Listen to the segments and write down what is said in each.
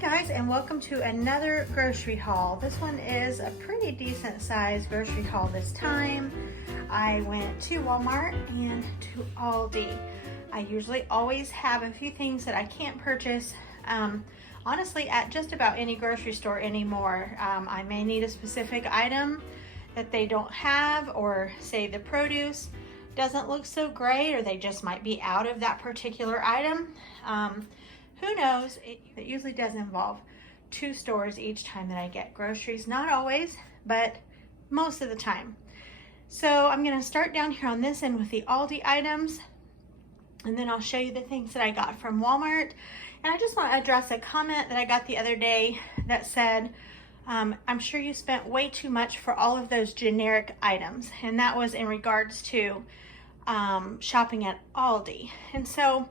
guys, and welcome to another grocery haul. This one is a pretty decent sized grocery haul this time. I went to Walmart and to Aldi. I usually always have a few things that I can't purchase honestly at just about any grocery store anymore. I may need a specific item that they don't have, or say the produce doesn't look so great, or they just might be out of that particular item. Who knows? It usually does involve two stores each time that I get groceries. Not always, but most of the time. So I'm going to start down here on this end with the Aldi items, and then I'll show you the things that I got from Walmart. And I just want to address a comment that I got the other day that said, I'm sure you spent way too much for all of those generic items. And that was in regards to shopping at Aldi. And so,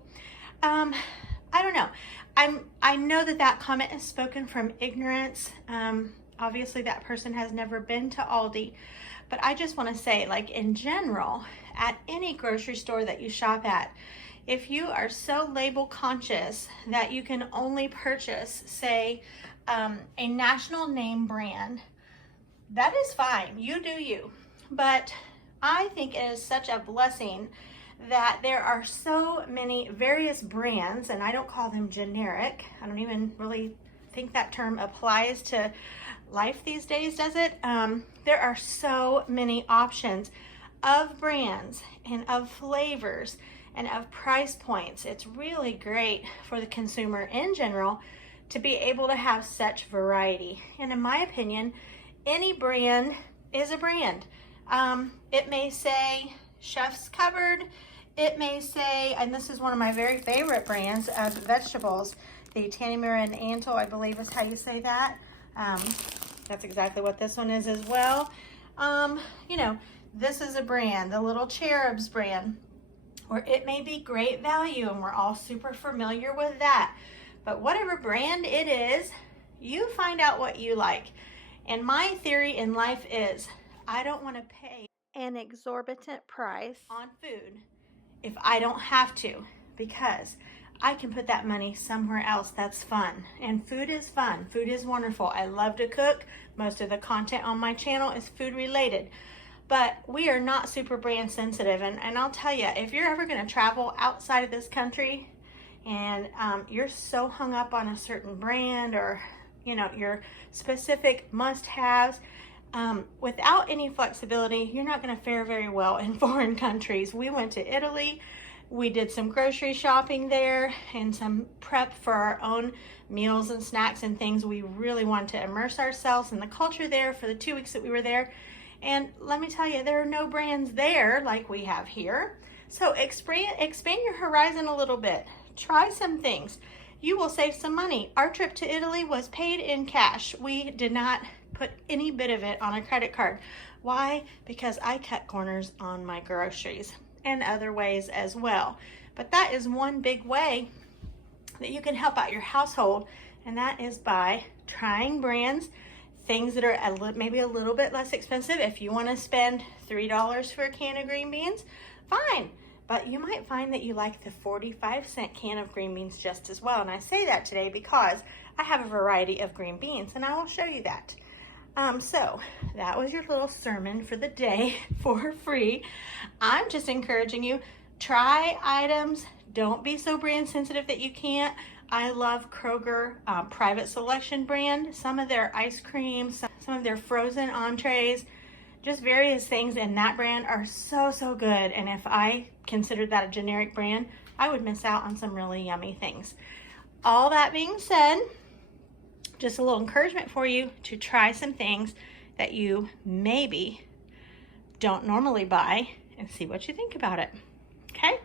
I don't know. I know that comment is spoken from ignorance. Obviously that person has never been to Aldi, but I just want to say, like, in general, at any grocery store that you shop at, if you are so label conscious that you can only purchase, say, a national name brand, that is fine. You do you. But I think it is such a blessing that there are so many various brands, and I don't call them generic. I don't even really think that term applies to life these days, does it? There are so many options of brands and of flavors and of price points. It's really great for the consumer in general to be able to have such variety. And in my opinion, any brand is a brand. It may say Chef's Cupboard. It may say, and this is one of my very favorite brands of vegetables, the Tanimura and Antle, I believe is how you say that. That's exactly what this one is as well. You know, this is a brand, the Little Cherubs brand, where it may be great value, and we're all super familiar with that. But whatever brand it is, you find out what you like. And my theory in life is, I don't want to pay an exorbitant price on food if I don't have to, because I can put that money somewhere else that's fun. And food is fun. Food is wonderful. I love to cook. Most of the content on my channel is food related. But we are not super brand sensitive. And I'll tell you, if you're ever going to travel outside of this country and you're so hung up on a certain brand, or you know, your specific must-haves, without any flexibility, you're not going to fare very well in foreign countries. We went to Italy. We did some grocery shopping there and some prep for our own meals and snacks and things. We really wanted to immerse ourselves in the culture there for the 2 weeks that we were there. And let me tell you, there are no brands there like we have here. So expand your horizon a little bit. Try some things. You will save some money. Our trip to Italy was paid in cash. We did not put any bit of it on a credit card. Why? Because I cut corners on my groceries and other ways as well. But that is one big way that you can help out your household, and that is by trying brands, things that are maybe a little bit less expensive. If you want to spend $3 for a can of green beans, fine. But you might find that you like the 45-cent can of green beans just as well. And I say that today because I have a variety of green beans, and I will show you that. So that was your little sermon for the day for free. I'm just encouraging you, try items. Don't be so brand sensitive that you can't. I love Kroger Private Selection brand. Some of their ice cream, some of their frozen entrees, just various things in that brand are so, so good. And if I considered that a generic brand, I would miss out on some really yummy things. All that being said, just a little encouragement for you to try some things that you maybe don't normally buy and see what you think about it. Okay,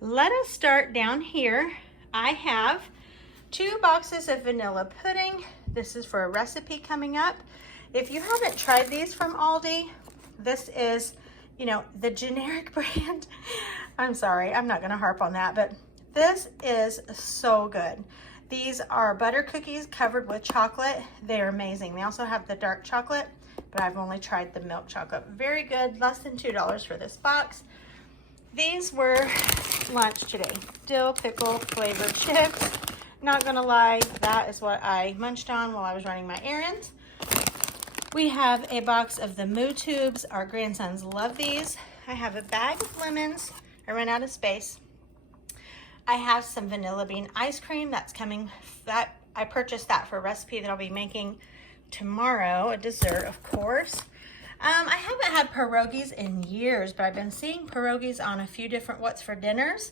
let us start down here. I have 2 boxes of vanilla pudding. This is for a recipe coming up. If you haven't tried these from Aldi, this is, you know, the generic brand. I'm sorry, I'm not gonna harp on that, but this is so good. These are butter cookies covered with chocolate. They're amazing. They also have the dark chocolate, but I've only tried the milk chocolate. Very good, less than $2 for this box. These were lunch today. Dill pickle flavored chips. Not gonna lie, that is what I munched on while I was running my errands. We have a box of the Moo Tubes. Our grandsons love these. I have a bag of lemons. I ran out of space. I have some vanilla bean ice cream that's coming. That I purchased that for a recipe that I'll be making tomorrow, a dessert, of course. I haven't had pierogies in years, but I've been seeing pierogies on a few different what's for dinners,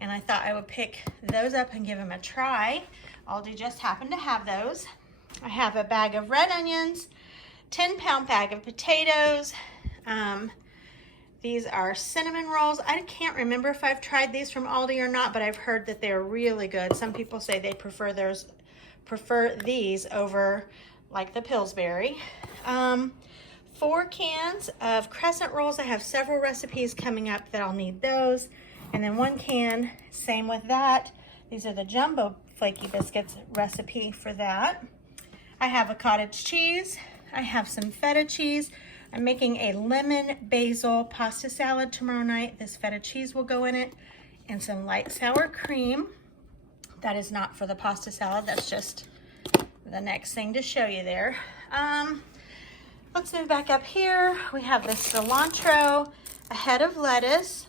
and I thought I would pick those up and give them a try. Aldi just happened to have those. I have a bag of red onions, 10-pound bag of potatoes. These are cinnamon rolls. I can't remember if I've tried these from Aldi or not, but I've heard that they're really good. Some people say they prefer these over like the Pillsbury. 4 cans of crescent rolls. I have several recipes coming up that I'll need those. And then 1 can, same with that. These are the jumbo flaky biscuits recipe for that. I have a cottage cheese. I have some feta cheese. I'm making a lemon basil pasta salad tomorrow night. This feta cheese will go in it, and some light sour cream. That is not for the pasta salad. That's just the next thing to show you there. Let's move back up here. We have the cilantro, a head of lettuce,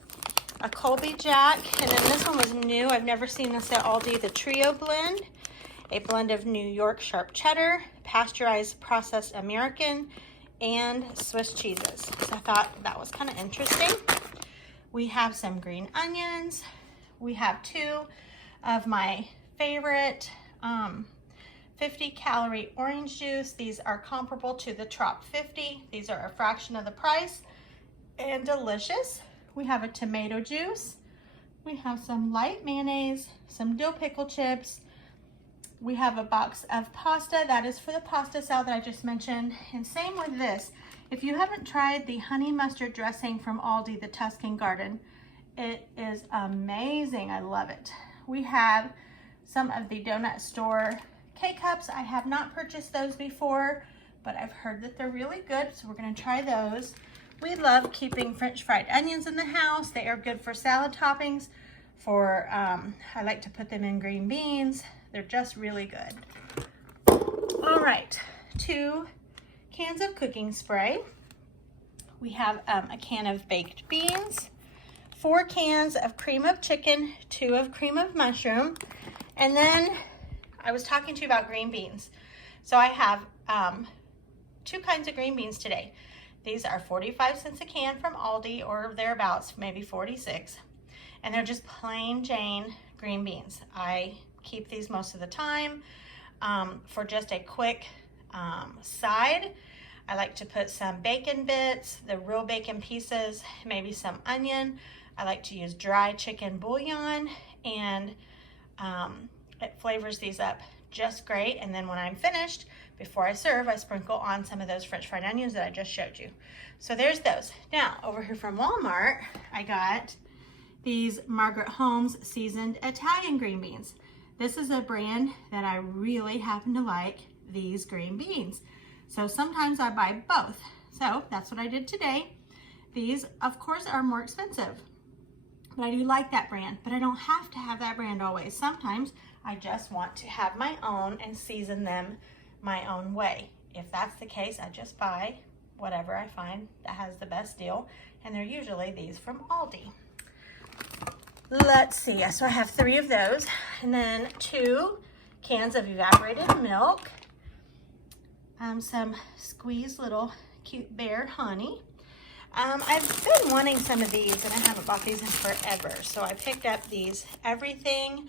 a Colby Jack, and then this one was new. I've never seen this at Aldi, the Trio blend. A blend of New York sharp cheddar, pasteurized processed American, and Swiss cheeses. So I thought that was kind of interesting. We have some green onions. We have 2 of my favorite 50-calorie orange juice. These are comparable to the Trop 50. These are a fraction of the price and delicious. We have a tomato juice. We have some light mayonnaise, some dill pickle chips. We have a box of pasta. That is for the pasta salad that I just mentioned. And same with this. If you haven't tried the honey mustard dressing from Aldi, the Tuscan Garden, it is amazing. I love it. We have some of the donut store K-Cups. I have not purchased those before, but I've heard that they're really good, so we're gonna try those. We love keeping French fried onions in the house. They are good for salad toppings. I like to put them in green beans. They're just really good. All right, 2 cans of cooking spray. We have a can of baked beans, 4 cans of cream of chicken, 2 of cream of mushroom, and then I was talking to you about green beans. So I have 2 kinds of green beans today. These are 45 cents a can from Aldi or thereabouts, maybe 46. And they're just plain Jane green beans. I keep these most of the time for just a quick side. I like to put some bacon bits, the real bacon pieces, maybe some onion. I like to use dry chicken bouillon, and it flavors these up just great. And then when I'm finished, before I serve, I sprinkle on some of those French fried onions that I just showed you. So there's those. Now, over here from Walmart, I got these Margaret Holmes seasoned Italian green beans. This is a brand that I really happen to like, these green beans. So sometimes I buy both. So that's what I did today. These, of course, are more expensive, but I do like that brand. But I don't have to have that brand always. Sometimes I just want to have my own and season them my own way. If that's the case, I just buy whatever I find that has the best deal, and they're usually these from Aldi. Let's see, so I have 3 of those, and then 2 cans of evaporated milk, some squeezed little cute bear honey. I've been wanting some of these, and I haven't bought these in forever, so I picked up these Everything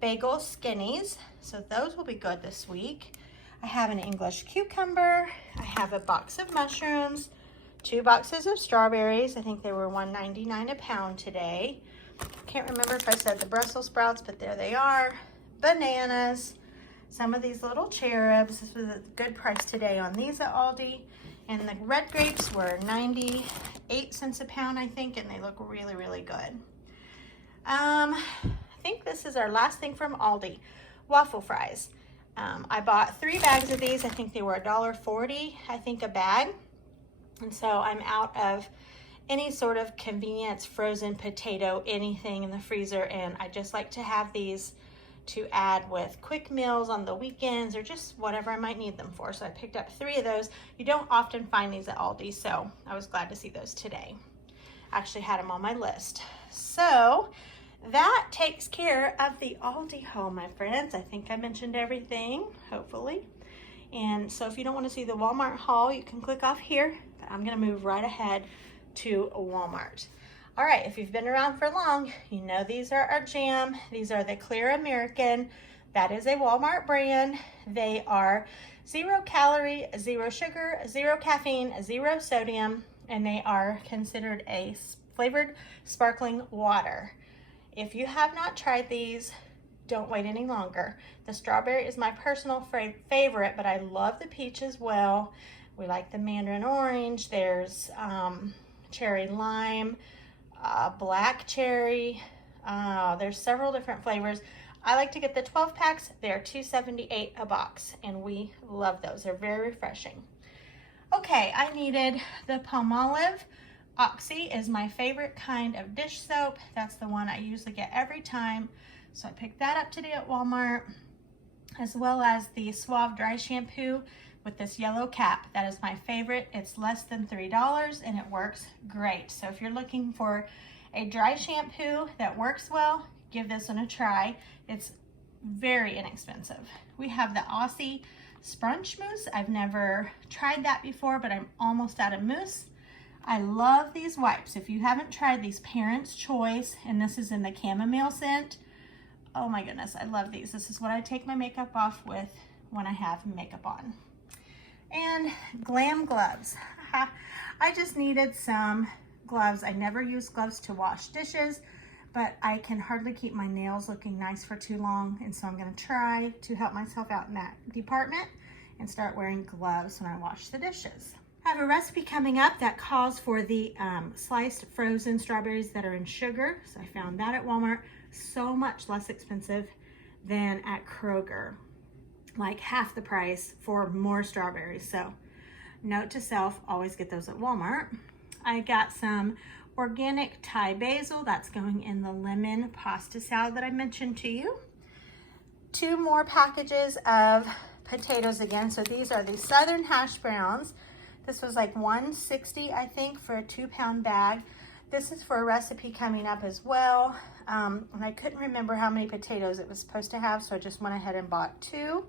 Bagel Skinnies, so those will be good this week. I have an English cucumber. I have a box of mushrooms, 2 boxes of strawberries. I think they were $1.99 a pound today. Can't remember if I said the Brussels sprouts, but there they are. Bananas, some of these little cherubs. This was a good price today on these at Aldi. And the red grapes were 98 cents a pound, I think, and they look really, really good. I think this is our last thing from Aldi, waffle fries. I bought 3 bags of these. I think they were $1.40, I think, a bag. And so I'm out of any sort of convenience frozen potato, anything in the freezer, and I just like to have these to add with quick meals on the weekends or just whatever I might need them for. So I picked up 3 of those. You don't often find these at Aldi, so I was glad to see those today. Actually had them on my list. So that takes care of the Aldi haul, my friends. I think I mentioned everything, hopefully. And so if you don't want to see the Walmart haul, you can click off here, but I'm gonna move right ahead to Walmart. All right, if you've been around for long, you know these are our jam. These are the Clear American. That is a Walmart brand. They are 0 calorie, 0 sugar, 0 caffeine, 0 sodium, and they are considered a flavored sparkling water. If you have not tried these, don't wait any longer. The strawberry is my personal favorite, but I love the peach as well. We like the mandarin orange. There's cherry lime, black cherry. There's several different flavors. I like to get the 12 packs. They're $2.78 a box, and we love those. They're very refreshing. Okay, I needed the Palmolive. Oxy is my favorite kind of dish soap. That's the one I usually get every time. So I picked that up today at Walmart, as well as the Suave Dry Shampoo with this yellow cap. That is my favorite. It's less than $3 and it works great. So if you're looking for a dry shampoo that works well, give this one a try. It's very inexpensive. We have the Aussie Sponge Mousse. I've never tried that before, but I'm almost out of mousse. I love these wipes. If you haven't tried these, Parents' Choice, and this is in the chamomile scent. Oh my goodness, I love these. This is what I take my makeup off with when I have makeup on. And Glam gloves. I just needed some gloves. I never use gloves to wash dishes, but I can hardly keep my nails looking nice for too long, and so I'm gonna try to help myself out in that department and start wearing gloves when I wash the dishes. I have a recipe coming up that calls for the sliced frozen strawberries that are in sugar. So I found that at Walmart. So much less expensive than at Kroger. Like half the price for more strawberries. So note to self, always get those at Walmart. I got some organic Thai basil. That's going in the lemon pasta salad that I mentioned to you. 2 more packages of potatoes again. So these are the Southern hash browns. This was like $1.60, I think, for a 2-pound bag. This is for a recipe coming up as well. And I couldn't remember how many potatoes it was supposed to have, so I just went ahead and bought 2.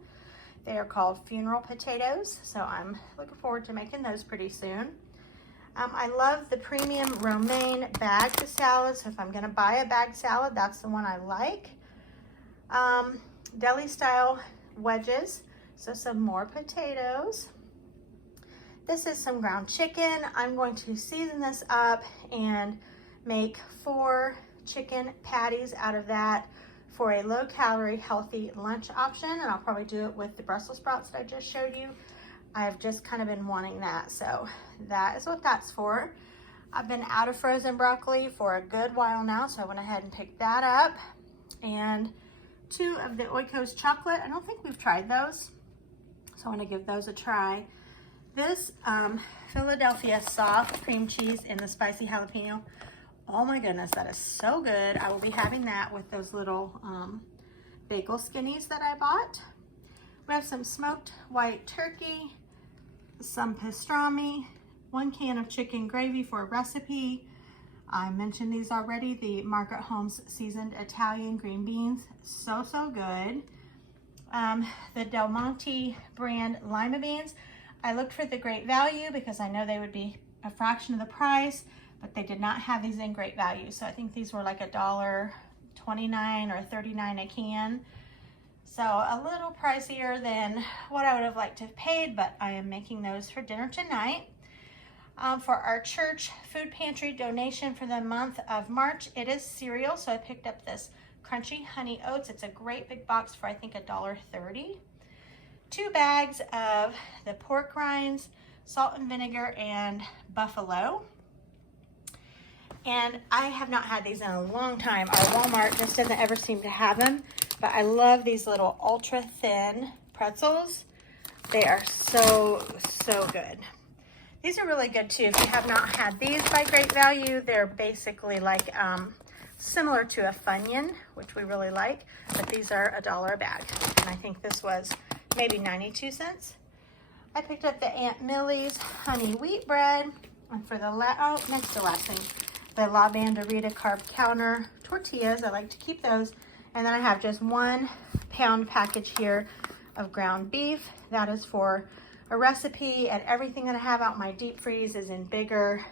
They are called funeral potatoes, so I'm looking forward to making those pretty soon. I love the premium romaine bagged salad, so if I'm gonna buy a bagged salad, that's the one I like. Deli style wedges, so some more potatoes. This is some ground chicken. I'm going to season this up and make 4 chicken patties out of that for a low-calorie, healthy lunch option, and I'll probably do it with the Brussels sprouts that I just showed you. I've just kind of been wanting that, so that is what that's for. I've been out of frozen broccoli for a good while now, so I went ahead and picked that up. And 2 of the Oikos chocolate. I don't think we've tried those, so I want to give those a try. This Philadelphia soft cream cheese in the spicy jalapeno. Oh my goodness, that is so good. I will be having that with those little bagel skinnies that I bought. We have some smoked white turkey, some pastrami, 1 can of chicken gravy for a recipe. I mentioned these already, the Margaret Holmes seasoned Italian green beans. So, so good. The Del Monte brand lima beans. I looked for the great value because I know they would be a fraction of the price, but they did not have these in great value. So I think these were like $1.29 or $39 a can. So a little pricier than what I would have liked to have paid, but I am making those for dinner tonight. For our church food pantry donation for the month of March, it is cereal. So I picked up this Crunchy Honey Oats. It's a great big box for I think $1.30. 2 bags of the pork rinds, salt and vinegar, and buffalo. And I have not had these in a long time. Our Walmart just doesn't ever seem to have them, but I love these little ultra thin pretzels. They are so, so good. These are really good too. If you have not had these by Great Value, they're basically like similar to a Funyun, which we really like, but these are $1 a bag. And I think this was maybe 92 cents. I picked up the Aunt Millie's honey wheat bread. And for the next to last thing, the La Banderita carb counter tortillas. I like to keep those. And then I have just 1 pound package here of ground beef. That is for a recipe, and everything that I have out in my deep freeze is in bigger,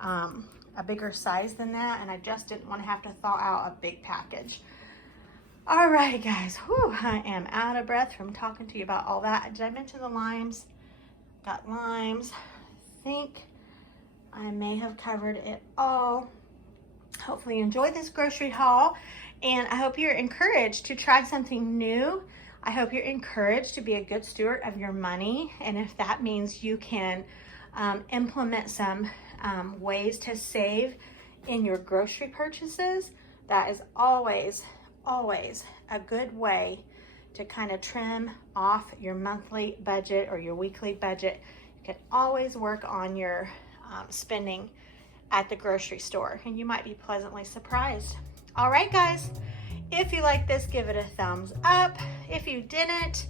a bigger size than that, and I just didn't want to have to thaw out a big package. All right, guys, whew, I am out of breath from talking to you about all that. Did I mention the limes? Got limes. I think I may have covered it all. Hopefully you enjoyed this grocery haul, and I hope you're encouraged to try something new. I hope you're encouraged to be a good steward of your money, and if that means you can implement some ways to save in your grocery purchases, that is always a good way to kind of trim off your monthly budget or your weekly budget. You can always work on your spending at the grocery store, and you might be pleasantly surprised. All right, guys, if you like this, give it a thumbs up. If you didn't,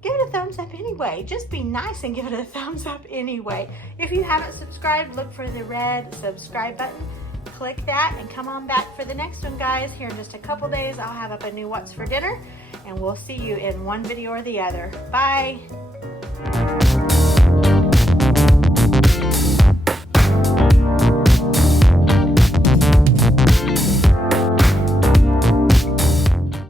give it a thumbs up anyway. Just be nice and give it a thumbs up anyway. If you haven't subscribed, look for the red subscribe button. Click that and come on back for the next one, guys. Here in just a couple days, I'll have up a new What's for Dinner, and we'll see you in one video or the other. Bye.